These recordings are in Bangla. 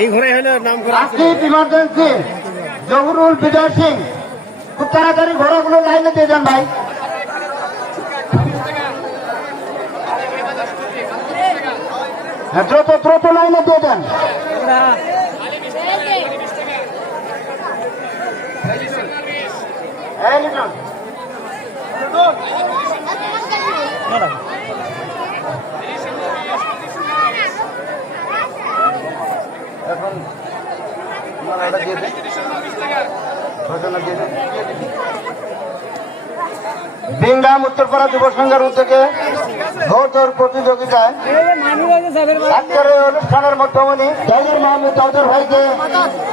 এই ঘরে হলো নাম করা ইমার্জেন্সি জহুরুল বিজয় সিং, খুব তাড়াতাড়ি ঘোড়াগুলো লাইনে দিয়ে যান ভাই। হ্যাঁ, দ্রুত দ্রুত লাইনে দিয়ে যান। এখন বিংগাম উত্তরপাড়া যুব সংঘের উদ্যোগে ভোটর প্রতিযোগিতায় আজকের এই অনুষ্ঠানের মধ্যমণি টাইগার মাহমুদ চৌধুরী ভাইকে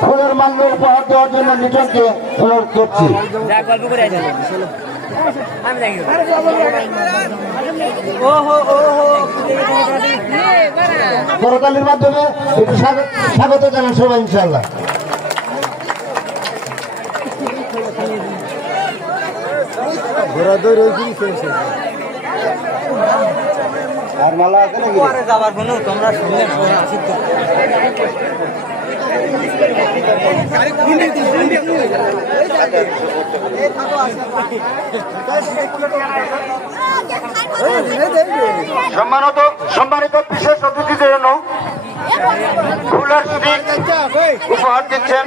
ফুলের মাল্য উপহার দেওয়ার জন্য লিটনকে অনুরোধ করছি। করতালির মাধ্যমে একটু স্বাগত জানান সবাই ইনশাআল্লাহ। আর মালা আছে নাকি? যাবার কোনো তোমরা শুনলে সম্মানিত বিশেষ অতিথিদের জন্য ফুলের স্টিক উপহার দিচ্ছেন।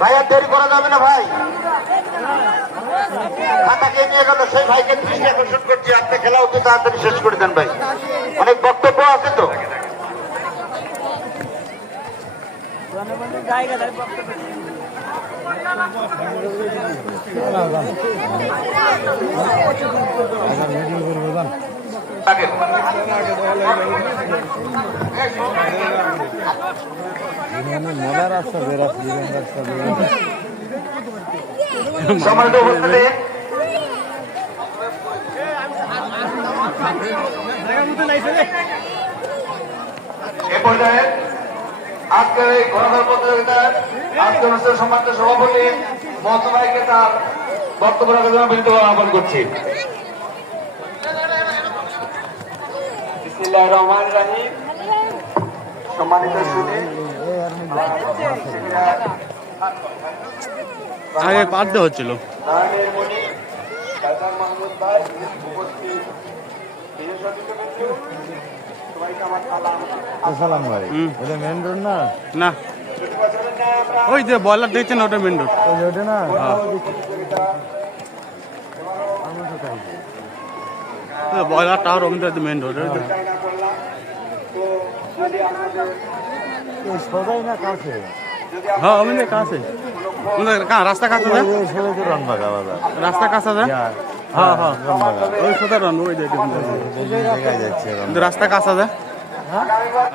ভাইয়া দেরি করা যাবে না ভাই, খাতাকে নিয়ে গেল সেই ভাইকে দৃষ্টি আকর্ষণ করছি, আপনি খেলা অতি তাড়াতাড়ি শেষ করে দেন ভাই, অনেক বক্তব্য আছে তো। সম্মানিত উপস্থিতি, এ পর্যায়ে আজকের এই ঘোড়াঘর প্রতিযোগিতায় আজকে অনুষ্ঠানের সম্মানিত সভাপতি মহসিন ভাইকে তার বক্তব্য রাখার জন্য বিনীত আহ্বান করছি। বিসমিল্লাহির রহমানির রহিম। সম্মানিত সুধী, আগে পাঠতে হচ্ছিল মাহমুদ ভাই উপস্থিত সালাম ভাই, এটা মেন রোড না? না, ওই যে বয়লার দেখছেন ওটা মেন রোড, ওটা না? বয়লার টাওয়ার ওখানে মেন রোড। সবাই না কাছে? হ্যাঁ, ওখানে কাছে, রাস্তা কাছে যায়, রাস্তা কাছে যায়। হ্যাঁ হ্যাঁ, ওই সোজা রান, ওই রাস্তা কাছে যায়।